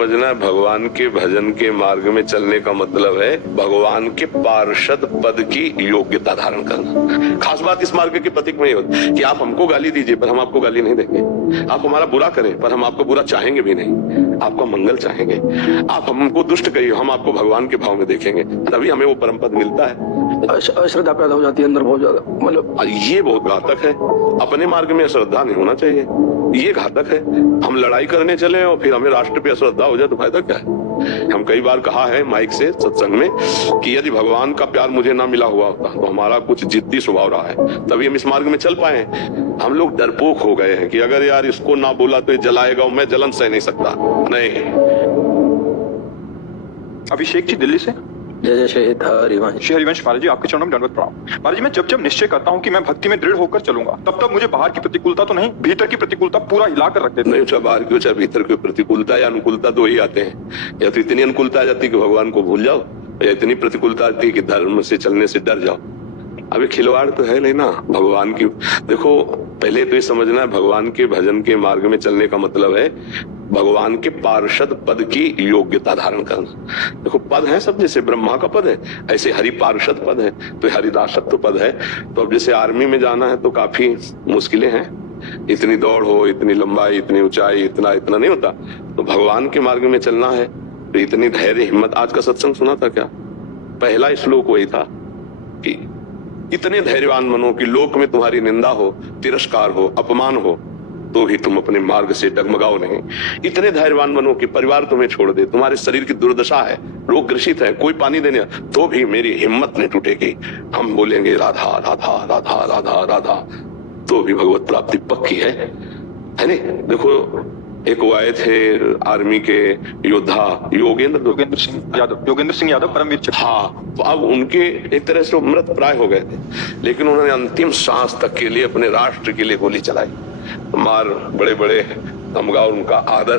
समझना है, भगवान के भजन के मार्ग में चलने का मतलब है भगवान के पार्षद पद की योग्यता धारण करना। खास बात इस मार्ग के प्रतीक में ही होती कि आप हमको गाली दीजिए पर हम आपको गाली नहीं देंगे, आप हमारा बुरा करें पर हम आपको बुरा चाहेंगे भी नहीं, आपका मंगल चाहेंगे। आप हमको दुष्ट कहिए, हम आपको भगवान के भाव में देखेंगे, तभी हमें वो परम पद मिलता है। अश्रद्धा पैदा हो जाती है अंदर बहुत ज्यादा, मतलब ये बहुत घातक है। अपने मार्ग में अश्रद्धा नहीं होना चाहिए, ये घातक है। हम लड़ाई करने चले और फिर हमें राष्ट्र पे अश्रद्धा हो जाए तो फायदा क्या है। हम कई बार कहा है माइक से सत्संग में कि यदि भगवान का प्यार मुझे ना मिला हुआ होता तो हमारा कुछ जिद्दी स्वभाव रहा है, तभी हम इस मार्ग में चल पाए। हम लोग डरपोक हो गए हैं कि अगर यार इसको ना बोला तो ये जलाएगा, मैं जलन सह नहीं सकता। नहीं। अभिषेक जी दिल्ली से। जय जय श्री हरिवंश। श्री हरिवंश महाराज जी, आपके चरणों में दंडवत प्रणाम। महाराज जी, मैं जब जब निश्चय करता हूँ कि मैं भक्ति में दृढ़ होकर चलूंगा, तब तब मुझे बाहर की प्रतिकूलता तो नहीं, भीतर की प्रतिकूलता पूरा हिलाकर रख देती है। नहीं, चाहे बाहर की हो चाहे भीतर की प्रतिकूलता या अनुकूलता तो वही आते हैं। या तो इतनी अनुकूलता आ जाती है कि भगवान को भूल जाओ, या इतनी प्रतिकूलता आती है कि धर्म से चलने से डर जाओ। अभी खिलवाड़ तो है नहीं ना भगवान की। देखो, पहले तो ये समझना है, भगवान के भजन के मार्ग में चलने का मतलब है भगवान के पार्षद पद की योग्यता धारण करना। देखो, पद है सब, जैसे ब्रह्मा का पद है ऐसे हरि पार्षद पद है, तो हरिदासत्व पद है। तो अब जैसे आर्मी में जाना है तो काफी मुश्किलें हैं, इतनी दौड़ हो, इतनी लंबाई, इतनी ऊंचाई, इतना इतना नहीं होता। तो भगवान के मार्ग में चलना है तो इतनी धैर्य हिम्मत। आज का सत्संग सुना था क्या? पहला श्लोक वही था कि इतने धैर्यवान बनो कि लोक में तुम्हारी निंदा हो, तिरस्कार हो, अपमान हो, तो भी तुम अपने मार्ग से डगमगाओ नहीं। इतने धैर्यवान बनो कि परिवार तुम्हें छोड़ दे, तुम्हारे शरीर की दुर्दशा है, रोग ग्रसित है, कोई पानी देने, तो भी मेरी हिम्मत नहीं टूटेगी। हम बोलेंगे राधा राधा राधा राधा राधा, तो भी भगवत प्राप्ति पक्की है नहीं? देखो, एक वो आए थे आर्मी के योद्धा योगेंद्र सिंह यादव परमवीर चक्र। हाँ, तो अब उनके एक तरह से मृत प्राय हो गए थे, लेकिन उन्होंने अंतिम सांस तक के लिए अपने राष्ट्र के लिए गोली चलाई। मार बड़े बड़े तमगा और उनका आदर,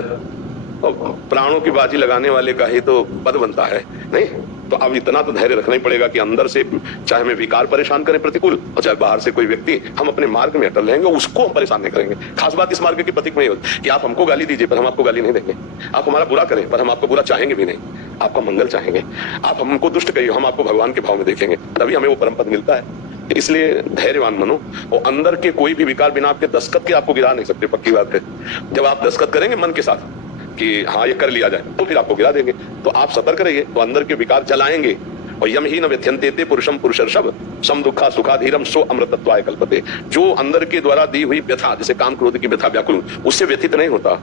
और प्राणों की बाजी लगाने वाले का ही तो पद बनता है नहीं? तो अब इतना तो धैर्य रखना ही पड़ेगा कि अंदर से चाहे हमें विकार परेशान करे प्रतिकूल, और चाहे बाहर से कोई व्यक्ति, हम अपने मार्ग में अटल रहेंगे, उसको हम परेशान नहीं करेंगे। खास बात इस मार्ग की प्रतीक में होती कि आप हमको गाली दीजिए पर हम आपको गाली नहीं देंगे, आप हमारा बुरा करें पर हम आपको बुरा चाहेंगे भी नहीं, आपका मंगल चाहेंगे। आप हमको दुष्ट कहिए, हम आपको भगवान के भाव में देखेंगे, तभी हमें वो परम पद मिलता है। इसलिए धैर्यवान बनो, और अंदर के कोई भी विकार बिना आपके दस्तखत के आपको गिरा नहीं सकते। पक्की बात है, जब आप दस्तखत करेंगे मन के साथ कि हाँ ये कर लिया जाए, तो फिर आपको गिरा देंगे। तो आप सतर्क रहिए, तो अंदर के विकार जलाएंगे। और यम ही न व्यथ्यन्ते पुरुषम पुरुषर्षभ सम दुखा सुखाधीरम सो अमृतत्वाय कल्पते। जो अंदर के द्वारा दी हुई व्यथा, जैसे काम क्रोध की व्यथा व्याकुल, उससे व्यथित नहीं होता,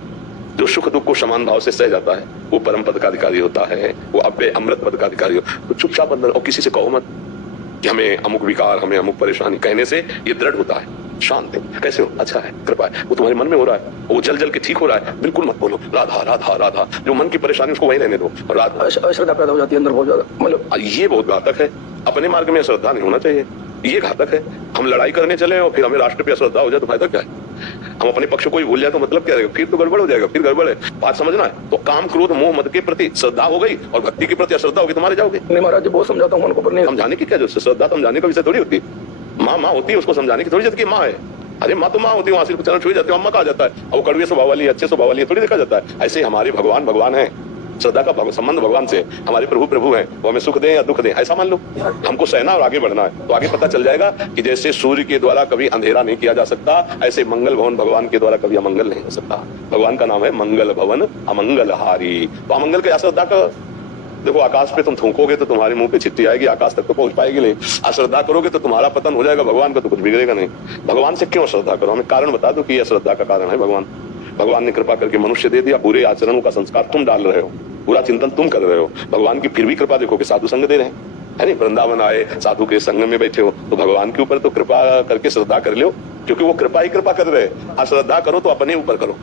जो सुख दुख को समान भाव से सह जाता है, वो परम पद का अधिकारी होता है, वो अव्यय अमृत पद का अधिकारी हो। तो चुपचाप अंदर, और किसी से कहो मत कि हमें अमुक विकार, हमें अमुक परेशानी। कहने से ये दृढ़ होता है, शांत है। कैसे हो? अच्छा है, कृपा है, वो तुम्हारे मन में हो रहा है, वो जल जल के ठीक हो रहा है, बिल्कुल मत बोलो राधा राधा राधा। जो मन की परेशानी उसको वहीं रहने दो। और राधा अश्रद्धा पैदा हो जाती है अंदर बहुत ज्यादा, मतलब ये बहुत घातक है। अपने मार्ग में अश्रद्धा नहीं होना चाहिए, ये घातक है। हम लड़ाई करने चले और फिर हमें राष्ट्र पे अश्रद्धा हो जाए तो फायदा क्या है। हम अपने पक्ष को ही भूल जाए तो मतलब क्या रहेगा? फिर तो गड़बड़ हो जाएगा, फिर गड़बड़ है। बात समझना है। तो काम क्रोध मोह मद के प्रति श्रद्धा हो गई और भक्ति के प्रति अश्रद्धा होगी, तुम्हारे जाओगे नहीं। महाराज जी बहुत समझाता हूँ उनको, पर नहीं समझाने की क्या जरूरत? श्रद्धा समझाने का विषय थोड़ी होती है। माँ होती है, उसको समझाने की थोड़ी जरूरत कि माँ है। अरे माँ तो माँ होती है, वहां से चरण छुए जाते हो, अम्मा कहा जाता है। और वो कड़वे स्वभाव वाली, अच्छे स्वभाव वाली थोड़ी देखा जाता है। ऐसे हमारे भगवान भगवान है, श्रद्धा का संबंध भगवान से, हमारे प्रभु प्रभु हैं, वो हमें सुख दें या दुख दें, ऐसा मान लो। हमको सहना और आगे बढ़ना है, तो आगे पता चल जाएगा कि जैसे सूर्य के द्वारा कभी अंधेरा नहीं किया जा सकता, ऐसे मंगल भवन भगवान के द्वारा कभी अमंगल नहीं हो सकता। भगवान का नाम है मंगल भवन अमंगल हारी। तो अमंगल के श्रद्धा का देखो, आकाश पे तुम थूकोगे तो तुम्हारे मुंह पे छिट्टी आएगी, आकाश तक तो पहुंच पाएगी नहीं। अश्रद्धा करोगे तो तुम्हारा पतन हो जाएगा, भगवान का तो कुछ बिगड़ेगा नहीं। भगवान से क्यों श्रद्धा करो? हमें कारण बता दो कि यह श्रद्धा का कारण है भगवान। भगवान ने कृपा करके मनुष्य दे दिया, पूरे आचरणों का संस्कार तुम डाल रहे हो, पूरा चिंतन तुम कर रहे हो। भगवान की फिर भी कृपा देखो कि साधु संग दे रहे हैं, है नहीं? वृंदावन आए, साधु के संग में बैठे हो, तो भगवान के ऊपर तो कृपा करके श्रद्धा कर लो, क्योंकि वो कृपा ही कृपा कर रहे हैं। अश्रद्धा करो तो अपने ऊपर करो,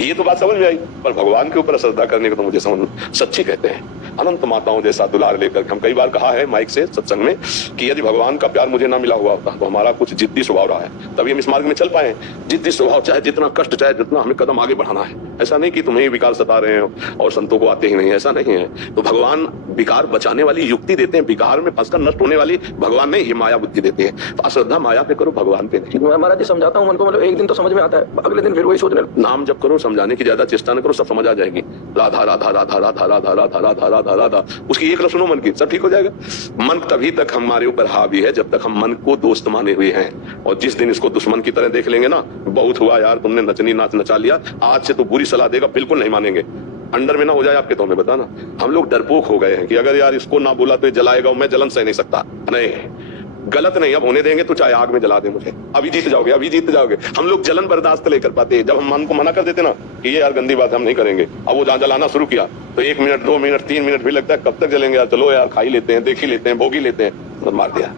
ये तो बात समझ में आई। पर भगवान के ऊपर श्रद्धा करने को तो मुझे समझ सच्ची कहते हैं। अनंत माताओं जैसा दुलार लेकर। हम कई बार कहा है माइक से सत्संग में कि यदि भगवान का प्यार मुझे ना मिला हुआ होता तो हमारा कुछ जिद्दी स्वभाव रहा है, तभी हम इस मार्ग में चल पाए। जिद्दी स्वभाव चाहे जितना कष्ट, चाहे जितना हमें कदम आगे बढ़ाना है। ऐसा नहीं कि तुम्हें विकार सता रहे हैं और संतों को आते ही नहीं, ऐसा नहीं है। तो भगवान विकार बचाने वाली युक्ति देते हैं, विकार में फंसकर नष्ट होने वाली भगवान नहीं, ये माया बुद्धि देते हैं। तो अश्रद्धा माया पे करो, भगवान पे नहीं। मैं महाराज जी समझाता हूँ मन को, मतलब एक दिन तो समझ में आता है, अगले दिन फिर वही सोचने लगता नाम जब करो, समझाने की ज्यादा चेष्टा न करो, सब समझ आ जाएगी। राधा राधा राधा राधा राधा राधा राधा राधा राधा, उसकी एक सुनो मन की, सब ठीक हो जाएगा। मन तभी तक हमारे ऊपर हावी है जब तक हम मन को दोस्त माने हुए हैं, और जिस दिन इसको दुश्मन की तरह देख लेंगे ना, बहुत हुआ यार तुमने नचनी नाच नचा लिया, आज से तो बुरी सलाह देगा, बिल्कुल नहीं मानेंगे। अंडर में ना हो जाए आपके, तो हमें बताना। हम लोग डरपोक हो गए हैं कि अगर यार इसको ना बोला तो ये जलाएगा, मैं जलन सह नहीं सकता। नहीं, गलत नहीं, अब होने देंगे तो चाहे आग में जला दे मुझे, अभी जीत जाओगे, अभी जीत जाओगे। हम लोग जलन बर्दाश्त नहीं कर पाते। जब हम मन को मना कर देते ना कि ये यार गंदी बात हम नहीं करेंगे, अब वो जहां जलाना शुरू किया तो 1 मिनट 2 मिनट 3 मिनट भी लगता है, कब तक जलेंगे यार, चलो यार खा ही लेते हैं, देख ही लेते हैं, भोग ही लेते हैं, मार दिया।